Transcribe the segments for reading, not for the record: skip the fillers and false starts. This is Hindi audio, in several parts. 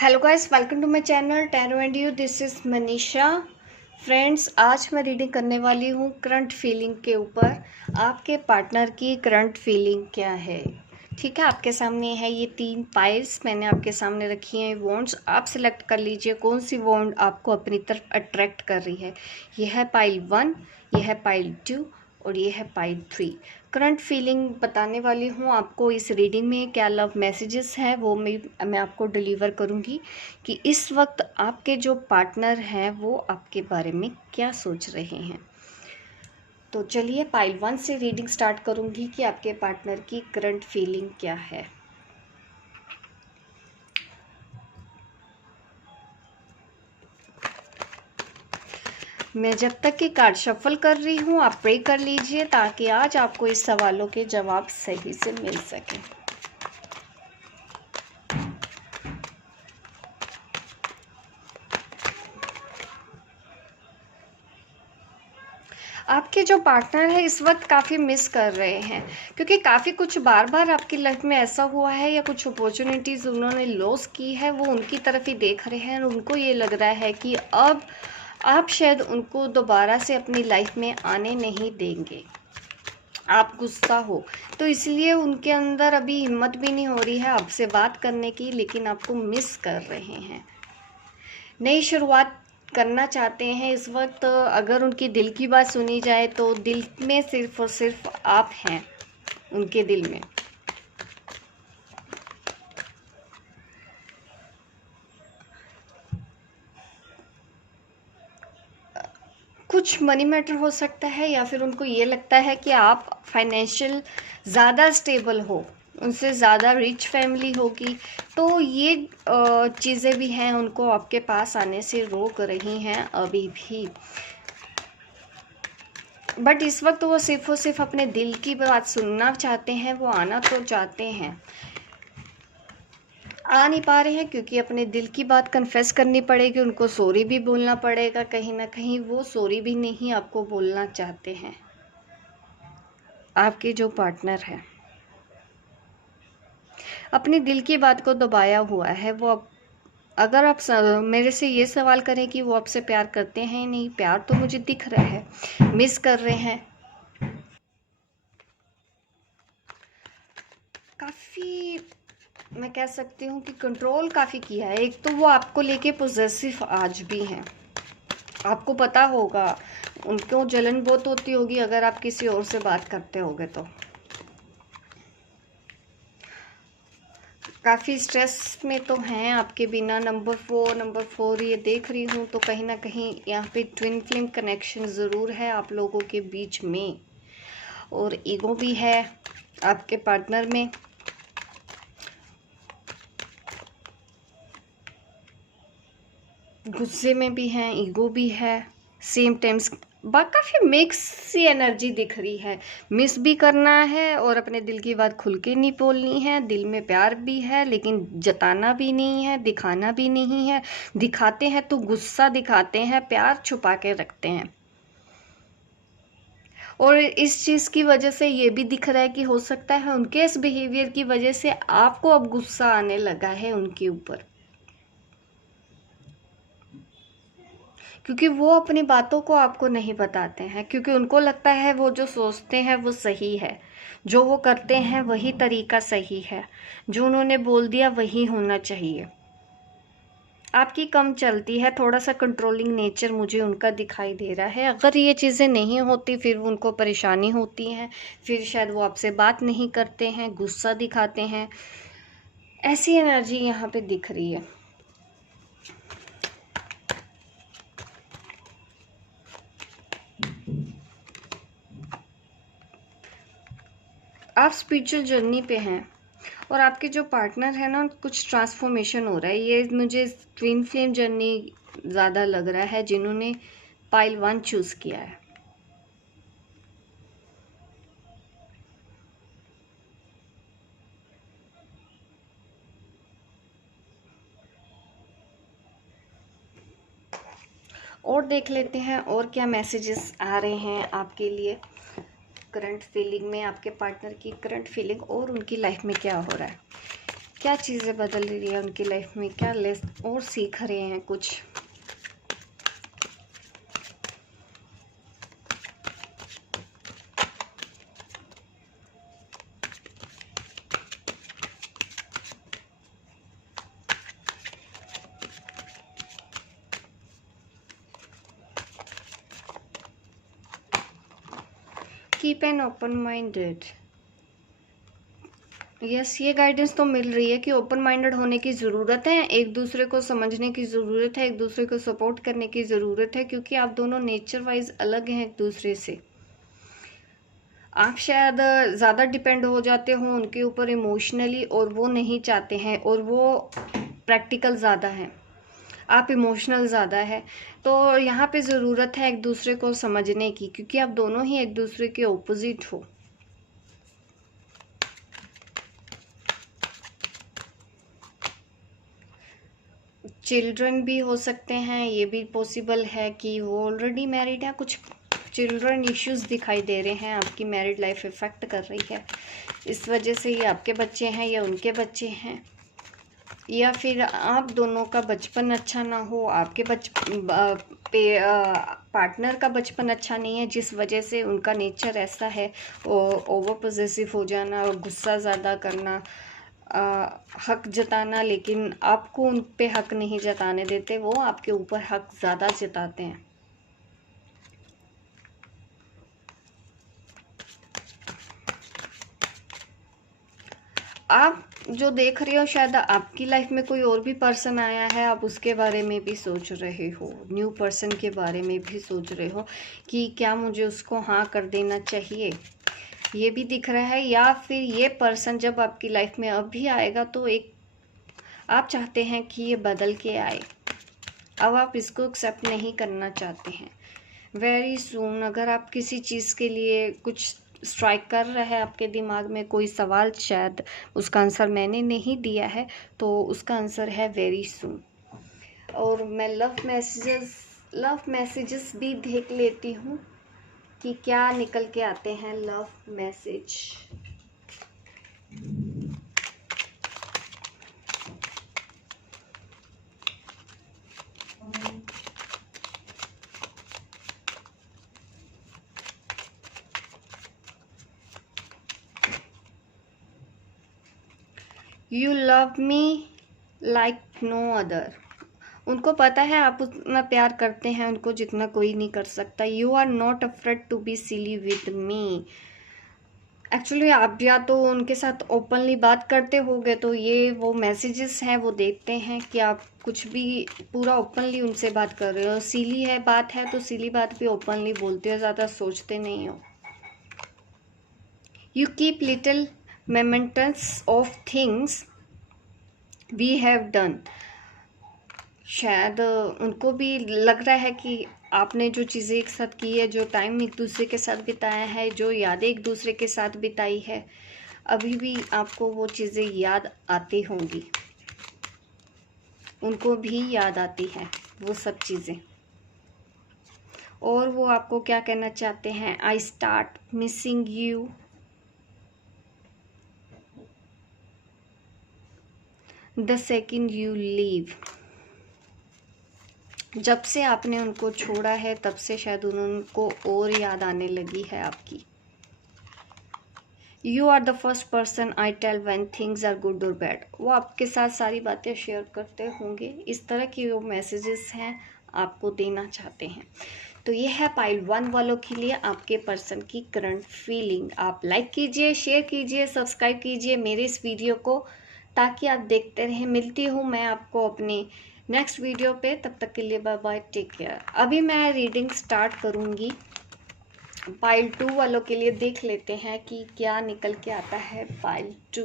Hello guys, welcome to my channel tarot and you. This is Manisha. Friends, आज मैं रीडिंग करने वाली हूँ करंट फीलिंग के ऊपर। आपके पार्टनर की करंट फीलिंग क्या है? ठीक है, आपके सामने है ये 3 पाइल्स मैंने आपके सामने रखी हैं। वॉन्ड्स आप सिलेक्ट कर लीजिए कौन सी वॉन्ड आपको अपनी तरफ अट्रैक्ट कर रही है। ये है पाइल 1, ये है पाइल 2 और ये है पाइल 3। करंट फीलिंग बताने वाली हूँ आपको। इस रीडिंग में क्या लव मैसेजेस हैं वो मैं आपको डिलीवर करूँगी कि इस वक्त आपके जो पार्टनर हैं वो आपके बारे में क्या सोच रहे हैं। तो चलिए पाइल 1 से रीडिंग स्टार्ट करूँगी कि आपके पार्टनर की करंट फीलिंग क्या है। मैं जब तक कि कार्ड शफल कर रही हूँ आप प्रे कर लीजिए ताकि आज आपको इस सवालों के जवाब सही से मिल सके। आपके जो पार्टनर है इस वक्त काफ़ी मिस कर रहे हैं, क्योंकि काफ़ी कुछ बार बार आपकी लाइफ में ऐसा हुआ है या कुछ अपॉर्चुनिटीज़ उन्होंने लॉस की है, वो उनकी तरफ ही देख रहे हैं और उनको ये लग रहा है कि अब आप शायद उनको दोबारा से अपनी लाइफ में आने नहीं देंगे। आप गुस्सा हो तो इसलिए उनके अंदर अभी हिम्मत भी नहीं हो रही है आपसे बात करने की, लेकिन आपको मिस कर रहे हैं। नई शुरुआत करना चाहते हैं इस वक्त। अगर उनकी दिल की बात सुनी जाए तो दिल में सिर्फ और सिर्फ आप हैं उनके दिल में। कुछ मनी मैटर हो सकता है या फिर उनको ये लगता है कि आप फाइनेंशियल ज़्यादा स्टेबल हो, उनसे ज़्यादा रिच फैमिली होगी, तो ये चीज़ें भी हैं उनको आपके पास आने से रोक रही हैं अभी भी। बट इस वक्त वो सिर्फ और सिर्फ अपने दिल की बात सुनना चाहते हैं, वो आना तो चाहते हैं, आ नहीं पा रहे हैं क्योंकि अपने दिल की बात कन्फेस करनी पड़ेगी, उनको सॉरी भी बोलना पड़ेगा। कहीं ना कहीं वो सॉरी भी नहीं आपको बोलना चाहते हैं। आपके जो पार्टनर है अपनी दिल की बात को दबाया हुआ है। वो अगर आप मेरे से ये सवाल करें कि वो आपसे प्यार करते हैं, नहीं, प्यार तो मुझे दिख रहा है, मिस कर रहे हैं। काफ़ी मैं कह सकती हूँ कि कंट्रोल काफ़ी किया है। एक तो वो आपको लेके पोजेसिव आज भी हैं, आपको पता होगा उनको जलन बहुत होती होगी अगर आप किसी और से बात करते होगे तो। काफ़ी स्ट्रेस में तो हैं आपके बिना। नंबर 4 ये देख रही हूँ तो कहीं ना कहीं यहाँ पे ट्विन फ्लेम कनेक्शन ज़रूर है आप लोगों के बीच में, और ईगो भी है आपके पार्टनर में। गुस्से में भी हैं, ईगो भी है, सेम टाइम्स काफ़ी मिक्स सी एनर्जी दिख रही है। मिस भी करना है और अपने दिल की बात खुल के नहीं बोलनी है। दिल में प्यार भी है लेकिन जताना भी नहीं है, दिखाना भी नहीं है। दिखाते हैं तो गुस्सा दिखाते हैं, प्यार छुपा के रखते हैं। और इस चीज़ की वजह से ये भी दिख रहा है कि हो सकता है उनके इस बिहेवियर की वजह से आपको अब गुस्सा आने लगा है उनके ऊपर, क्योंकि वो अपनी बातों को आपको नहीं बताते हैं, क्योंकि उनको लगता है वो जो सोचते हैं वो सही है, जो वो करते हैं वही तरीका सही है, जो उन्होंने बोल दिया वही होना चाहिए। आपकी कम चलती है, थोड़ा सा कंट्रोलिंग नेचर मुझे उनका दिखाई दे रहा है। अगर ये चीज़ें नहीं होती फिर उनको परेशानी होती है, फिर शायद वो आपसे बात नहीं करते हैं, गुस्सा दिखाते हैं। ऐसी एनर्जी यहाँ पे दिख रही है। आप स्पिरिचुअल जर्नी पे हैं और आपके जो पार्टनर है ना, कुछ ट्रांसफॉर्मेशन हो रहा है। ये मुझे ट्विन फ्लेम जर्नी ज़्यादा लग रहा है जिन्होंने पाइल 1 चूज़ किया है। और देख लेते हैं और क्या मैसेजेस आ रहे हैं आपके लिए करंट फीलिंग में। आपके पार्टनर की करंट फीलिंग और उनकी लाइफ में क्या हो रहा है। क्या चीज़ें बदल रही है उनकी लाइफ में, क्या लेस और सीख रहे हैं कुछ। Keep an open minded. Yes, ये गाइडेंस तो मिल रही है कि ओपन माइंडेड होने की ज़रूरत है, एक दूसरे को समझने की ज़रूरत है, एक दूसरे को सपोर्ट करने की ज़रूरत है, क्योंकि आप दोनों नेचर वाइज अलग हैं एक दूसरे से। आप शायद ज़्यादा डिपेंड हो जाते हो उनके ऊपर इमोशनली, और वो नहीं चाहते हैं, और वो प्रैक्टिकल ज़्यादा हैं, आप इमोशनल ज़्यादा है। तो यहाँ पे ज़रूरत है एक दूसरे को समझने की, क्योंकि आप दोनों ही एक दूसरे के ऑपोजिट हो। चिल्ड्रन भी हो सकते हैं, ये भी पॉसिबल है कि वो ऑलरेडी मैरिड है। कुछ चिल्ड्रन इश्यूज दिखाई दे रहे हैं, आपकी मैरिड लाइफ इफेक्ट कर रही है, इस वजह से ये आपके बच्चे हैं या उनके बच्चे हैं, या फिर आप दोनों का बचपन अच्छा ना हो, आपके पार्टनर का बचपन अच्छा नहीं है, जिस वजह से उनका नेचर ऐसा है, ओवर पॉसेसिव हो जाना और गुस्सा ज़्यादा करना, हक जताना, लेकिन आपको उन पे हक नहीं जताने देते, वो आपके ऊपर हक ज़्यादा जताते हैं। आप जो देख रहे हो, शायद आपकी लाइफ में कोई और भी पर्सन आया है, आप उसके बारे में भी सोच रहे हो, न्यू पर्सन के बारे में भी सोच रहे हो कि क्या मुझे उसको हाँ कर देना चाहिए, ये भी दिख रहा है। या फिर ये पर्सन जब आपकी लाइफ में अभी आएगा तो एक आप चाहते हैं कि ये बदल के आए, अब आप इसको एक्सेप्ट नहीं करना चाहते हैं। वेरी सून अगर आप किसी चीज़ के लिए कुछ स्ट्राइक कर रहा है आपके दिमाग में कोई सवाल, शायद उसका आंसर मैंने नहीं दिया है, तो उसका आंसर है वेरी सून। और मैं लव मैसेजेस भी देख लेती हूँ कि क्या निकल के आते हैं love message. You love me like no other. उनको पता है आप उतना प्यार करते हैं उनको जितना कोई नहीं कर सकता। You are not afraid to be silly with me. Actually आप या तो उनके साथ ओपनली बात करते होगे, तो ये वो मैसेजेस हैं वो देखते हैं कि आप कुछ भी पूरा ओपनली उनसे बात कर रहे हो। सिली है बात है तो सिली बात भी ओपनली बोलते हो, ज़्यादा सोचते नहीं हो। You keep little mementos of things we have done. शायद उनको भी लग रहा है कि आपने जो चीज़ें एक साथ की है, जो टाइम एक दूसरे के साथ बिताया है, जो यादें एक दूसरे के साथ बिताई है, अभी भी आपको वो चीज़ें याद आती होंगी, उनको भी याद आती है वो सब चीज़ें। और वो आपको क्या कहना चाहते हैं, I start missing you the second you leave. जब से आपने उनको छोड़ा है तब से शायद उनको और याद आने लगी है आपकी। You are the first person I tell when things are good और बैड। वो आपके साथ सारी बातें शेयर करते होंगे, इस तरह की वो मैसेजेस हैं आपको देना चाहते हैं। तो ये है पाइल 1 वालों के लिए आपके पर्सन की करंट फीलिंग। आप लाइक कीजिए, शेयर कीजिए, सब्सक्राइब कीजिए मेरे इस वीडियो को, ताकि आप देखते रहें। मिलती हूँ मैं आपको अपने नेक्स्ट वीडियो पे, तब तक के लिए बाय बाय, टेक केयर। अभी मैं रीडिंग स्टार्ट करूँगी पाइल 2 वालों के लिए। देख लेते हैं कि क्या निकल के आता है पाइल 2।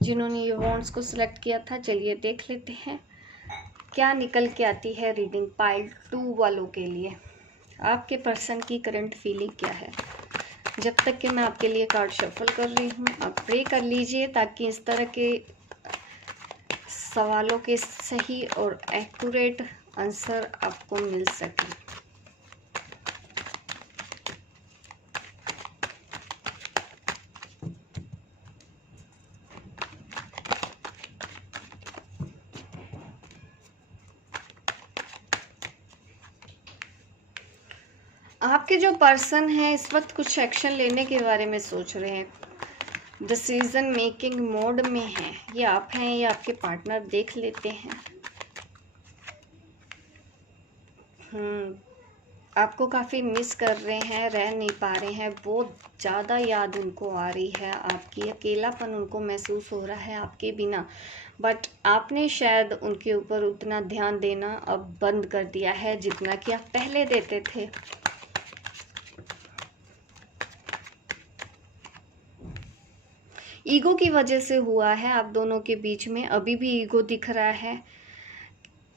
जिन्होंने ये वॉन्ड्स को सिलेक्ट किया था, चलिए देख लेते हैं क्या निकल के आती है रीडिंग पाइल 2 वालों के लिए। आपके पर्सन की करंट फीलिंग क्या है। जब तक कि मैं आपके लिए कार्ड शफल कर रही हूँ, आप प्रे कर लीजिए ताकि इस तरह के सवालों के सही और एक्यूरेट आंसर आपको मिल सके। आपके जो पर्सन है इस वक्त कुछ एक्शन लेने के बारे में सोच रहे हैं, डिसीजन मेकिंग मोड में है। ये आप हैं या आपके पार्टनर, देख लेते हैं। आपको काफ़ी मिस कर रहे हैं, रह नहीं पा रहे हैं, बहुत ज़्यादा याद उनको आ रही है आपकी, अकेलापन उनको महसूस हो रहा है आपके बिना। बट आपने शायद उनके ऊपर उतना ध्यान देना अब बंद कर दिया है जितना कि आप पहले देते थे। ईगो की वजह से हुआ है आप दोनों के बीच में, अभी भी ईगो दिख रहा है,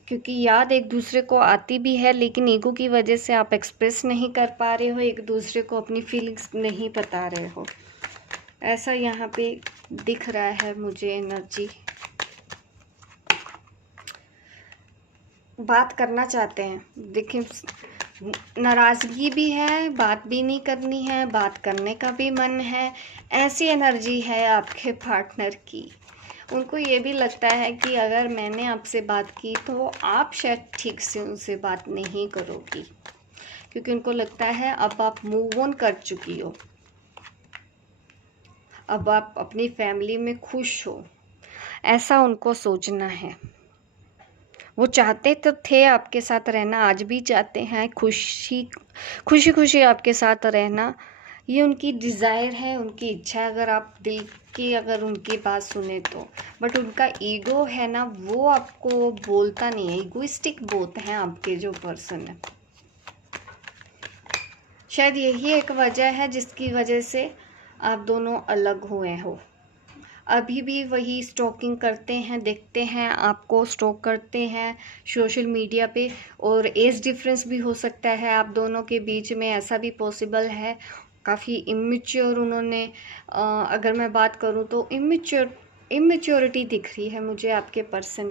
क्योंकि याद एक दूसरे को आती भी है, लेकिन ईगो की वजह से आप एक्सप्रेस नहीं कर पा रहे हो, एक दूसरे को अपनी फीलिंग्स नहीं बता रहे हो, ऐसा यहाँ पे दिख रहा है मुझे एनर्जी। बात करना चाहते हैं, देखिए नाराज़गी भी है, बात भी नहीं करनी है, बात करने का भी मन है, ऐसी एनर्जी है आपके पार्टनर की। उनको ये भी लगता है कि अगर मैंने आपसे बात की तो आप शायद ठीक से उनसे बात नहीं करोगी, क्योंकि उनको लगता है अब आप मूव ऑन कर चुकी हो, अब आप अपनी फैमिली में खुश हो, ऐसा उनको सोचना है। वो चाहते तो थे आपके साथ रहना, आज भी चाहते हैं खुशी खुशी खुशी आपके साथ रहना, ये उनकी डिज़ायर है, उनकी इच्छा है, अगर आप दिल की अगर उनकी बात सुने तो। बट उनका ईगो है ना, वो आपको बोलता नहीं है, ईगोइस्टिक बहुत हैं आपके जो पर्सन है। शायद यही एक वजह है जिसकी वजह से आप दोनों अलग हुए हो। अभी भी वही स्टॉकिंग करते हैं, देखते हैं आपको, स्टॉक करते हैं सोशल मीडिया पे, और एज डिफरेंस भी हो सकता है आप दोनों के बीच में, ऐसा भी पॉसिबल है। काफ़ी इमेच्योर उन्होंने, अगर मैं बात करूँ तो इमेच्योरिटी दिख रही है मुझे आपके पर्सन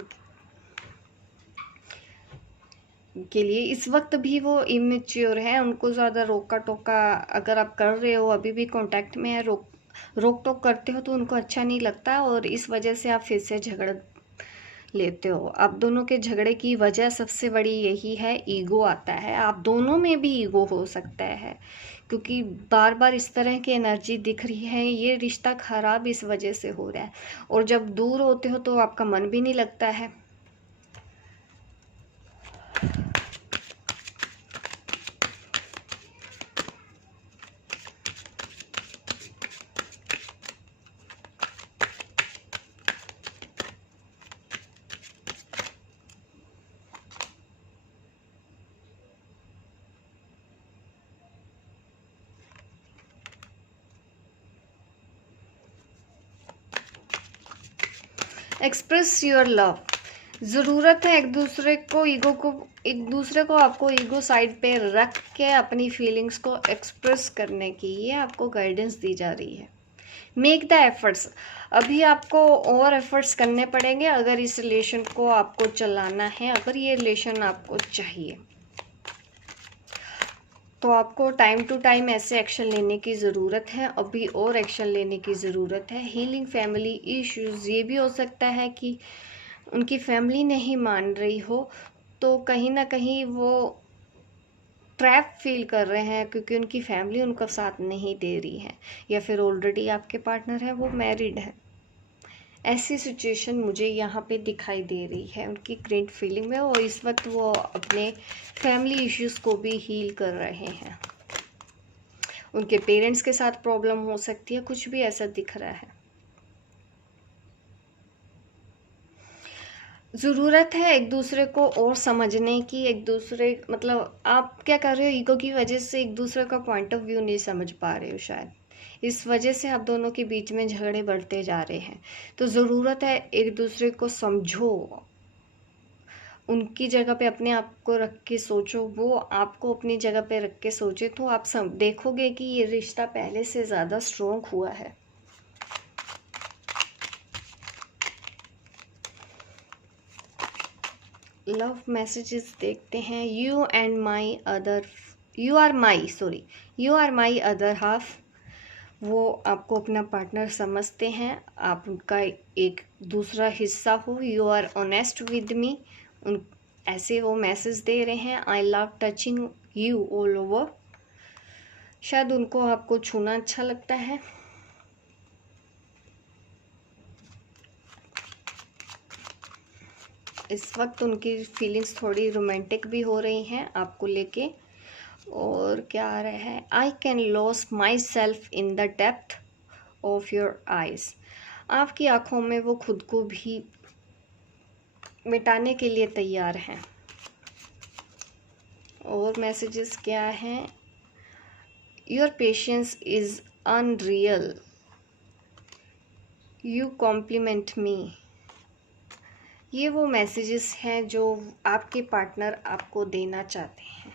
के लिए। इस वक्त भी वो इमेच्योर है, उनको ज़्यादा रोका टोका अगर आप कर रहे हो, अभी भी कांटेक्ट में है, रोक टोक करते हो तो उनको अच्छा नहीं लगता, और इस वजह से आप फिर से झगड़ लेते हो। आप दोनों के झगड़े की वजह सबसे बड़ी यही है, ईगो आता है। आप दोनों में भी ईगो हो सकता है, क्योंकि बार बार इस तरह की एनर्जी दिख रही है, ये रिश्ता खराब इस वजह से हो रहा है। और जब दूर होते हो तो आपका मन भी नहीं लगता है। एक्सप्रेस योर लव, ज़रूरत है एक दूसरे को, एक दूसरे को आपको ईगो साइड पे रख के अपनी फीलिंग्स को एक्सप्रेस करने की, ये आपको गाइडेंस दी जा रही है। मेक द एफर्ट्स, अभी आपको और एफर्ट्स करने पड़ेंगे अगर इस रिलेशन को आपको चलाना है, अगर ये रिलेशन आपको चाहिए तो आपको टाइम टू टाइम ऐसे एक्शन लेने की ज़रूरत है, अभी और एक्शन लेने की ज़रूरत है। हीलिंग फैमिली इश्यूज़, ये भी हो सकता है कि उनकी फैमिली नहीं मान रही हो, तो कहीं ना कहीं वो ट्रैप फील कर रहे हैं, क्योंकि उनकी फैमिली उनका साथ नहीं दे रही है, या फिर ऑलरेडी आपके पार्टनर है वो मैरिड है। ऐसी सिचुएशन मुझे यहाँ पे दिखाई दे रही है उनकी ग्रेट फीलिंग में, और इस वक्त वो अपने फैमिली इश्यूज़ को भी हील कर रहे हैं। उनके पेरेंट्स के साथ प्रॉब्लम हो सकती है, कुछ भी ऐसा दिख रहा है। ज़रूरत है एक दूसरे को और समझने की, एक दूसरे मतलब आप क्या कर रहे हो, ईगो की वजह से एक दूसरे का पॉइंट ऑफ व्यू नहीं समझ पा रहे हो, शायद इस वजह से आप दोनों के बीच में झगड़े बढ़ते जा रहे हैं। तो ज़रूरत है एक दूसरे को समझो, उनकी जगह पे अपने आप को रख के सोचो, वो आपको अपनी जगह पे रख के सोचे, तो आप सब देखोगे कि ये रिश्ता पहले से ज़्यादा स्ट्रॉन्ग हुआ है। लव मैसेजेस देखते हैं। You are my other half, वो आपको अपना पार्टनर समझते हैं, आप उनका एक दूसरा हिस्सा हो। You are honest with me, उन ऐसे वो मैसेज दे रहे हैं। I love touching you all over, शायद उनको आपको छूना अच्छा लगता है। इस वक्त उनकी फीलिंग्स थोड़ी रोमांटिक भी हो रही हैं आपको लेके। और क्या आ रहा है, I can loss my self in the depth of your eyes. आपकी आंखों में वो खुद को भी मिटाने के लिए तैयार हैं। और मैसेजेस क्या हैं, your patience is unreal, you compliment me. ये वो मैसेजेस हैं जो आपके पार्टनर आपको देना चाहते हैं।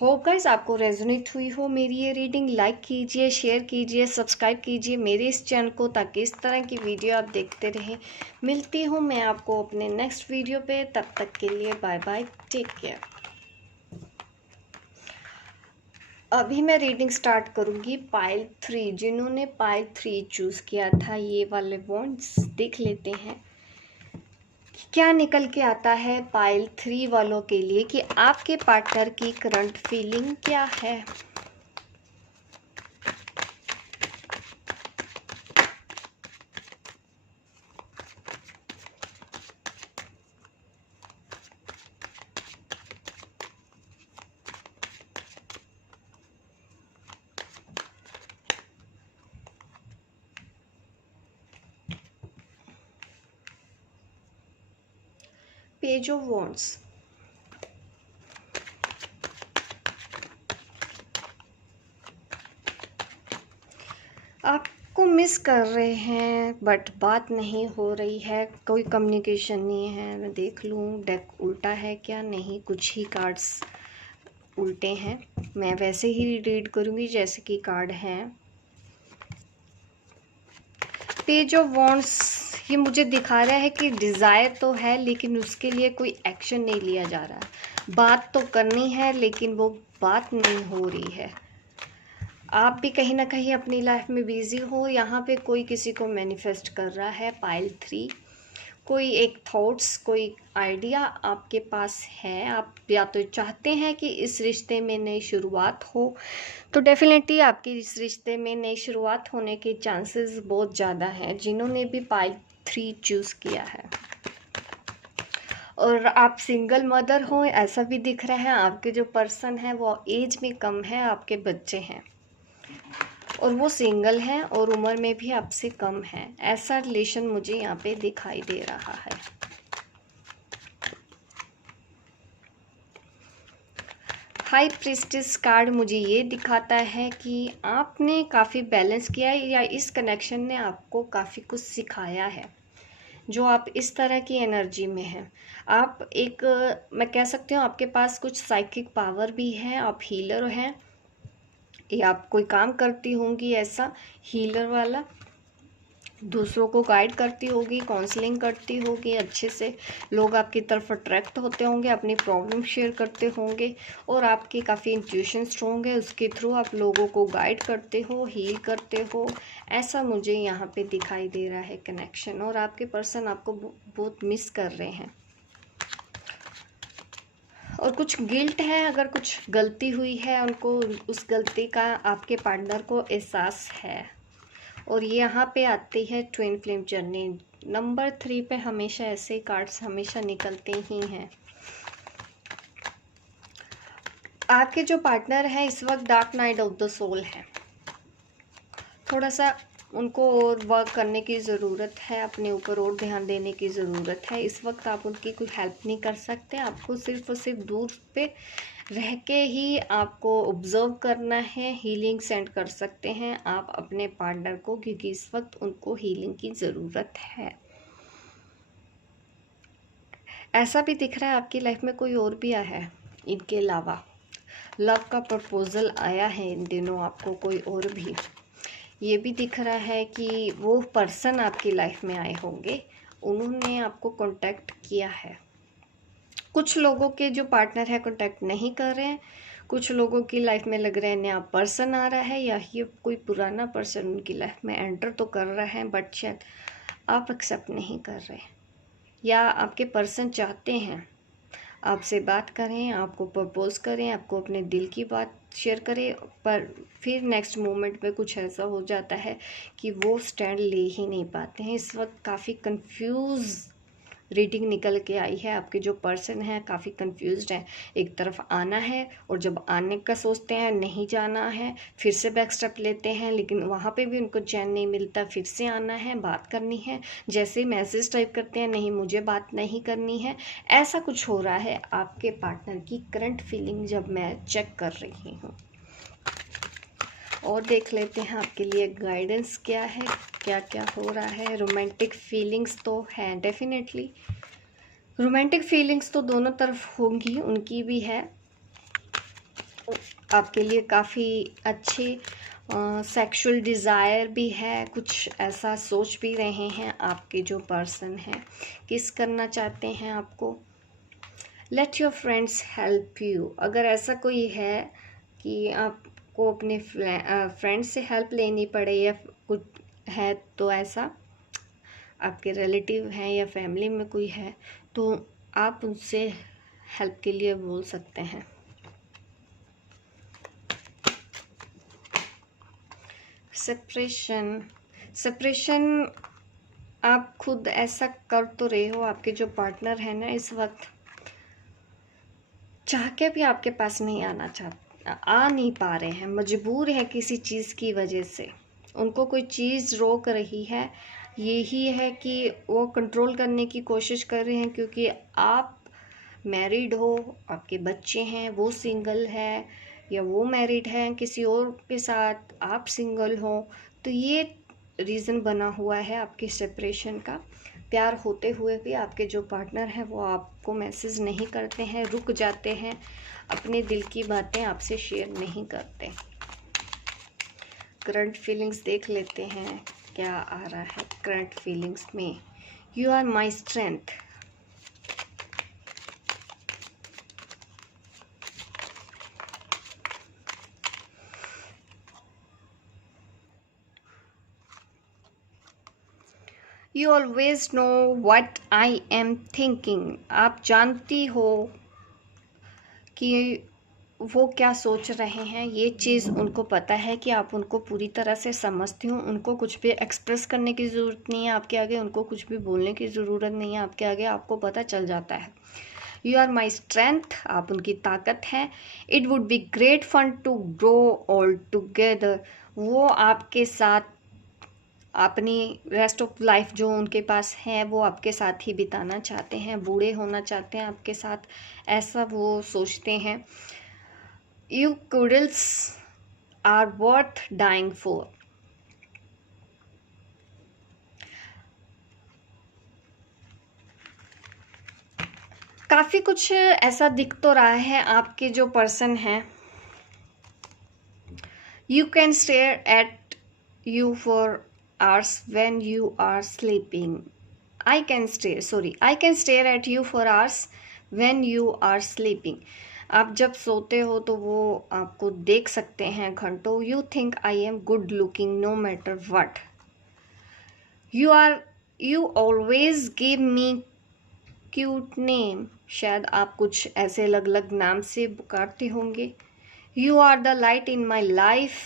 होप गाइस आपको रेजोनेट हुई हो मेरी ये रीडिंग। लाइक कीजिए, शेयर कीजिए, सब्सक्राइब कीजिए मेरे इस चैनल को, ताकि इस तरह की वीडियो आप देखते रहें। मिलती हूँ मैं आपको अपने नेक्स्ट वीडियो पे, तब तक के लिए बाय बाय, टेक केयर। अभी मैं रीडिंग स्टार्ट करूँगी पाइल 3। जिन्होंने पाइल 3 चूज़ किया था, ये वाले वॉन्ड्स देख लेते हैं क्या निकल के आता है पाइल 3 वालों के लिए, कि आपके पार्टनर की करंट फीलिंग क्या है। पेज ऑफ वॉन्ड्स, आपको मिस कर रहे हैं बट बात नहीं हो रही है, कोई कम्युनिकेशन नहीं है। मैं देख लूँ डेक उल्टा है क्या, नहीं, कुछ ही कार्ड्स उल्टे हैं। मैं वैसे ही रीड करूँगी जैसे कि कार्ड हैं। पेज ऑफ वॉन्ड्स ये मुझे दिखा रहा है कि डिज़ायर तो है, लेकिन उसके लिए कोई एक्शन नहीं लिया जा रहा है। बात तो करनी है लेकिन वो बात नहीं हो रही है। आप भी कहीं ना कहीं अपनी लाइफ में बिजी हो। यहाँ पे कोई किसी को मैनिफेस्ट कर रहा है पाइल 3। कोई एक थॉट्स, कोई आइडिया आपके पास है। आप या तो चाहते हैं कि इस रिश्ते में नई शुरुआत हो, तो डेफिनेटली आपकी इस रिश्ते में नई शुरुआत होने के चांसेस बहुत ज़्यादा हैं, जिन्होंने भी पाइल 3 चूज़ किया है। और आप सिंगल मदर हो ऐसा भी दिख रहा है। आपके जो पर्सन है वो एज में कम है, आपके बच्चे हैं और वो सिंगल हैं और उम्र में भी आपसे कम है। ऐसा रिलेशन मुझे यहाँ पे दिखाई दे रहा है। हाई प्रिस्टेस कार्ड मुझे ये दिखाता है कि आपने काफ़ी बैलेंस किया है, या इस कनेक्शन ने आपको काफ़ी कुछ सिखाया है, जो आप इस तरह की एनर्जी में हैं। आप एक, मैं कह सकती हूँ आपके पास कुछ साइकिक पावर भी है, आप हीलर हैं, या आप कोई काम करती होंगी ऐसा हीलर वाला, दूसरों को गाइड करती होगी, काउंसलिंग करती होगी, अच्छे से लोग आपकी तरफ अट्रैक्ट होते होंगे, अपनी प्रॉब्लम शेयर करते होंगे, और आपकी काफ़ी इंट्यूशन स्ट्रॉन्ग है, उसके थ्रू आप लोगों को गाइड करते हो, हील करते हो। ऐसा मुझे यहाँ पे दिखाई दे रहा है कनेक्शन। और आपके पर्सन आपको बहुत मिस कर रहे हैं, और कुछ गिल्ट है, अगर कुछ गलती हुई है उनको, उस गलती का आपके पार्टनर को एहसास है। और यहाँ पे आती है ट्विन फ्लेम जर्नी। नंबर 3 पे हमेशा ऐसे कार्ड्स हमेशा निकलते ही हैं। आपके जो पार्टनर है इस वक्त dark night of the soul है। थोड़ा सा उनको और वर्क करने की ज़रूरत है, अपने ऊपर और ध्यान देने की ज़रूरत है। इस वक्त आप उनकी कोई हेल्प नहीं कर सकते, आपको सिर्फ और सिर्फ दूर पे रह के ही आपको ऑब्ज़र्व करना है। हीलिंग सेंड कर सकते हैं आप अपने पार्टनर को, क्योंकि इस वक्त उनको हीलिंग की ज़रूरत है। ऐसा भी दिख रहा है आपकी लाइफ में कोई और भी आया है इनके अलावा। लव का प्रपोज़ल आया है इन दिनों आपको, कोई और भी। ये भी दिख रहा है कि वो पर्सन आपकी लाइफ में आए होंगे, उन्होंने आपको कांटेक्ट किया है। कुछ लोगों के जो पार्टनर है कांटेक्ट नहीं कर रहे हैं, कुछ लोगों की लाइफ में लग रहा है नया पर्सन आ रहा है, या ये कोई पुराना पर्सन उनकी लाइफ में एंटर तो कर रहा है, बट शायद आप एक्सेप्ट नहीं कर रहे, या आपके पर्सन चाहते हैं आपसे बात करें, आपको प्रपोज करें, आपको अपने दिल की बात शेयर करें, पर फिर नेक्स्ट मोमेंट में कुछ ऐसा हो जाता है कि वो स्टैंड ले ही नहीं पाते हैं। इस वक्त काफ़ी कंफ्यूज रीडिंग निकल के आई है। आपके जो पर्सन है काफ़ी कंफ्यूज्ड है। एक तरफ आना है और जब आने का सोचते हैं नहीं जाना है, फिर से बैक स्टेप लेते हैं, लेकिन वहाँ पे भी उनको चैन नहीं मिलता। फिर से आना है, बात करनी है, जैसे मैसेज टाइप करते हैं नहीं मुझे बात नहीं करनी है। ऐसा कुछ हो रहा है आपके पार्टनर की करंट फीलिंग जब मैं चेक कर रही हूँ। और देख लेते हैं आपके लिए गाइडेंस क्या है, क्या क्या हो रहा है। रोमांटिक फीलिंग्स तो हैं डेफिनेटली, रोमांटिक फीलिंग्स तो दोनों तरफ होंगी, उनकी भी है। आपके लिए काफ़ी अच्छे सेक्सुअल डिज़ायर भी है, कुछ ऐसा सोच भी रहे हैं आपके जो पर्सन हैं, किस करना चाहते हैं आपको। Let your friends help you. अगर ऐसा कोई है कि आपको अपने फ्रेंड से हेल्प लेनी पड़े या कुछ है, तो ऐसा आपके रिलेटिव हैं या फैमिली में कोई है, तो आप उनसे हेल्प के लिए बोल सकते हैं। सेपरेशन आप खुद ऐसा कर तो रहे हो, आपके जो पार्टनर है ना इस वक्त चाह के भी आपके पास नहीं आ नहीं पा रहे हैं, मजबूर है किसी चीज़ की वजह से। उनको कोई चीज़ रोक रही है, यही है कि वो कंट्रोल करने की कोशिश कर रहे हैं, क्योंकि आप मैरिड हो, आपके बच्चे हैं, वो सिंगल है, या वो मैरिड है किसी और के साथ, आप सिंगल हो। तो ये रीज़न बना हुआ है आपकी सेपरेशन का। प्यार होते हुए भी आपके जो पार्टनर हैं वो आपको मैसेज नहीं करते हैं, रुक जाते हैं, अपने दिल की बातें आपसे शेयर नहीं करते। करंट फीलिंग्स देख लेते हैं क्या आ रहा है करंट फीलिंग्स में। You are my strength. You always know what I am thinking. आप जानती हो कि वो क्या सोच रहे हैं, ये चीज़ उनको पता है कि आप उनको पूरी तरह से समझती हो। उनको कुछ भी एक्सप्रेस करने की ज़रूरत नहीं है आपके आगे, उनको कुछ भी बोलने की ज़रूरत नहीं है आपके आगे, आपको पता चल जाता है। यू आर माई स्ट्रेंथ, आप उनकी ताकत हैं। It would be great fun to grow all together. वो आपके साथ अपनी रेस्ट ऑफ लाइफ जो उनके पास है वो आपके साथ ही बिताना चाहते हैं, बूढ़े होना चाहते हैं आपके साथ, ऐसा वो सोचते हैं। You cuddles are worth dying for. काफ़ी कुछ ऐसा दिख तो रहा है आपके जो पर्सन हैं। You can stare at you for hours when you are sleeping. I can stare at you for hours when you are sleeping. आप जब सोते हो तो वो आपको देख सकते हैं घंटों। You think I am good looking no matter what. You always give me cute name. शायद आप कुछ ऐसे अलग अलग नाम से पुकारते होंगे। You are the light in my life.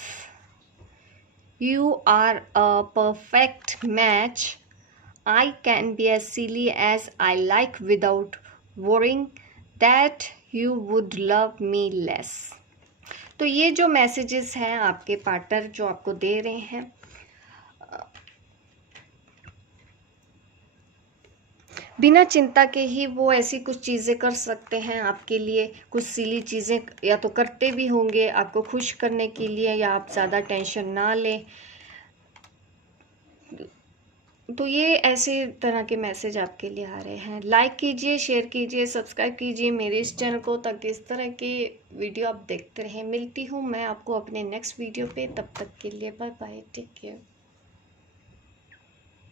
You are a perfect match. I can be as silly as I like without worrying that you would love me less. तो ये जो मैसेजेस हैं आपके पार्टनर जो आपको दे रहे हैं, बिना चिंता के ही वो ऐसी कुछ चीज़ें कर सकते हैं आपके लिए। कुछ सिली चीज़ें या तो करते भी होंगे आपको खुश करने के लिए, या आप ज़्यादा टेंशन ना लें। तो ये ऐसे तरह के मैसेज आपके लिए आ रहे हैं। लाइक कीजिए, शेयर कीजिए, सब्सक्राइब कीजिए मेरे इस चैनल को, ताकि इस तरह की वीडियो आप देखते रहें। मिलती हूँ मैं आपको अपने नेक्स्ट वीडियो पे, तब तक के लिए बाय बाय, टेक केयर।